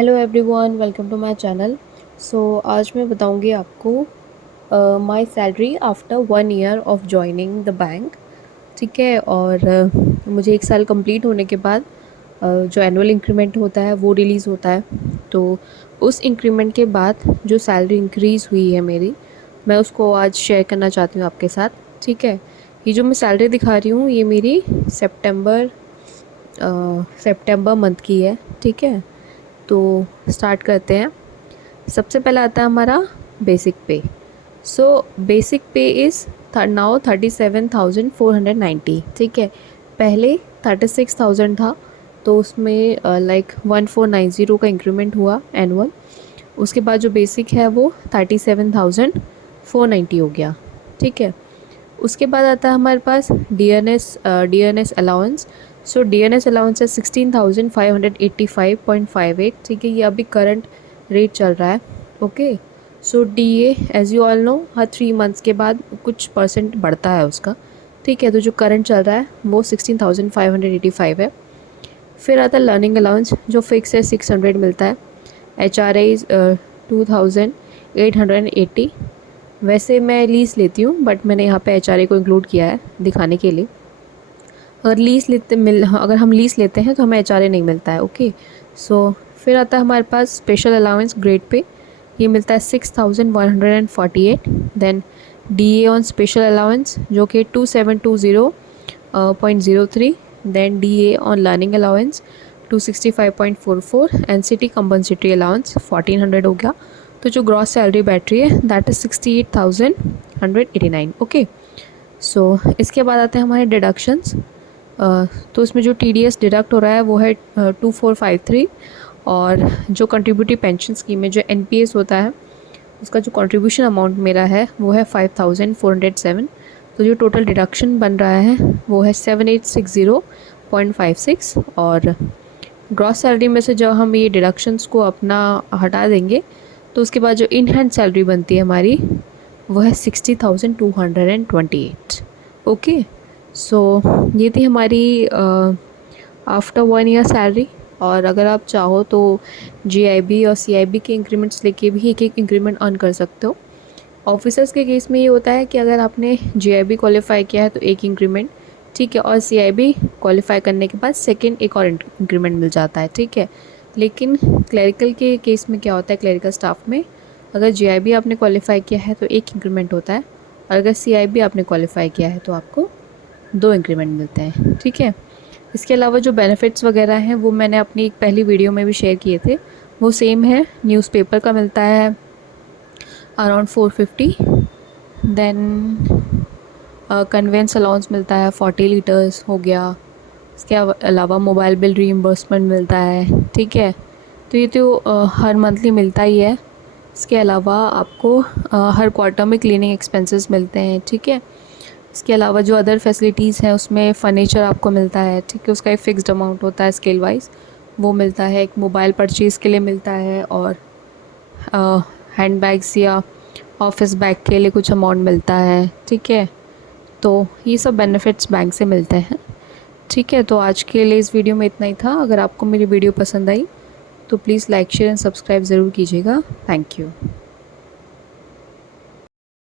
Hello everyone, welcome to my channel. आज मैं बताऊंगी आपको my salary after 1 year of joining the bank. ठीक है। और मुझे 1 साल कंप्लीट होने के बाद जो एनुअल इंक्रीमेंट होता है वो रिलीज़ होता है। तो उस इंक्रीमेंट के बाद जो सैलरी इंक्रीज़ हुई है मेरी, मैं उसको आज शेयर करना चाहती हूँ आपके साथ। ठीक है। ये जो मैं सैलरी दिखा रही हूँ ये मेरी सितंबर सितंबर मंथ की है। ठीक है। तो स्टार्ट करते हैं। सबसे पहले आता है हमारा बेसिक पे। सो बेसिक पे इज़ नाउ 37,490। ठीक है। पहले 36,000 था, तो उसमें लाइक 1490 का इंक्रीमेंट हुआ एनुअल। उसके बाद जो बेसिक है वो 37,490 हो गया। ठीक है। उसके बाद आता है हमारे पास डी एन एस अलाउंस। सो डी एन एस अलाउंस है 16,585.58। ठीक है। ये अभी करंट रेट चल रहा है। Okay. So D A as you all know हर 3 मंथ्स के बाद कुछ परसेंट बढ़ता है उसका। ठीक है। तो जो करंट चल रहा है वो 16,585 है। फिर आता है लर्निंग अलाउंस जो फिक्स है 600 मिलता है। एच आर आई 2,880। वैसे मैं लीज़ लेती हूँ बट मैंने यहाँ पे एचआरए को इंक्लूड किया है दिखाने के लिए। अगर हम लीज़ लेते हैं तो हमें एचआरए नहीं मिलता है। ओके। सो फिर आता है हमारे पास स्पेशल अलाउंस ग्रेड पे। ये मिलता है 6,148। Then D A on special allowance जो कि 2,720.03। Then D A on learning allowance 265.44 and city compensatory allowance 1,400 हो गया। तो जो ग्रॉस सैलरी बैठ रही है दैट इज़ 68,189। ओके। सो इसके बाद आते हैं हमारे डिडक्शंस। तो इसमें जो टी डी एस डिडक्ट हो रहा है वो है 2,453। और जो कंट्रीब्यूटिव पेंशन स्कीम में जो एन पी एस होता है उसका जो कंट्रीब्यूशन अमाउंट मेरा है वो है 5,407। तो जो टोटल डिडक्शन बन रहा है वो है 7,860.56। और ग्रॉस सैलरी में से जब हम ये डिडक्शंस को अपना हटा देंगे तो उसके बाद जो इन हैंड सैलरी बनती है हमारी वो है 60,228। ओके। सो ये थी हमारी आफ्टर 1 ईयर सैलरी। और अगर आप चाहो तो GIB और CIB के इंक्रीमेंट्स लेके भी एक एक इंक्रीमेंट अर्न कर सकते हो। ऑफिसर्स के केस में ये होता है कि अगर आपने GIB क्वालिफाई किया है तो एक इंक्रीमेंट। ठीक है। और CIB क्वालिफाई करने के बाद सेकंड एक और इंक्रीमेंट मिल जाता है। ठीक है। लेकिन क्लरिकल के केस में क्या होता है, क्लरिकल स्टाफ में अगर GIB आपने क्वालिफाई किया है तो एक इंक्रीमेंट होता है, और अगर CIB आपने क्वालिफाई किया है तो आपको 2 इंक्रीमेंट मिलते हैं। ठीक है। इसके अलावा जो बेनिफिट्स वगैरह हैं वो मैंने अपनी एक पहली वीडियो में भी शेयर किए थे, वो सेम है। न्यूज़पेपर का मिलता है अराउंड 450। देन कन्वेंस अलाउंस मिलता है 40 लीटर्स हो गया। इसके अलावा मोबाइल बिल रीइम्बर्समेंट मिलता है। ठीक है। तो ये तो हर मंथली मिलता ही है। इसके अलावा आपको हर क्वार्टर में क्लीनिंग एक्सपेंसेस मिलते हैं। ठीक है। इसके अलावा जो अदर फैसिलिटीज़ हैं उसमें फ़र्नीचर आपको मिलता है। ठीक है। उसका एक फ़िक्स्ड अमाउंट होता है स्केल वाइज, वो मिलता है। एक मोबाइल परचेज़ के लिए मिलता है, और हैंड बैग्स या ऑफिस बैग के लिए कुछ अमाउंट मिलता है। ठीक है। तो ये सब बेनिफिट्स बैंक से मिलते हैं। ठीक है। तो आज के लिए इस वीडियो में इतना ही था। अगर आपको मेरी वीडियो पसंद आई तो please like share and subscribe ज़रूर कीजिएगा। Thank you.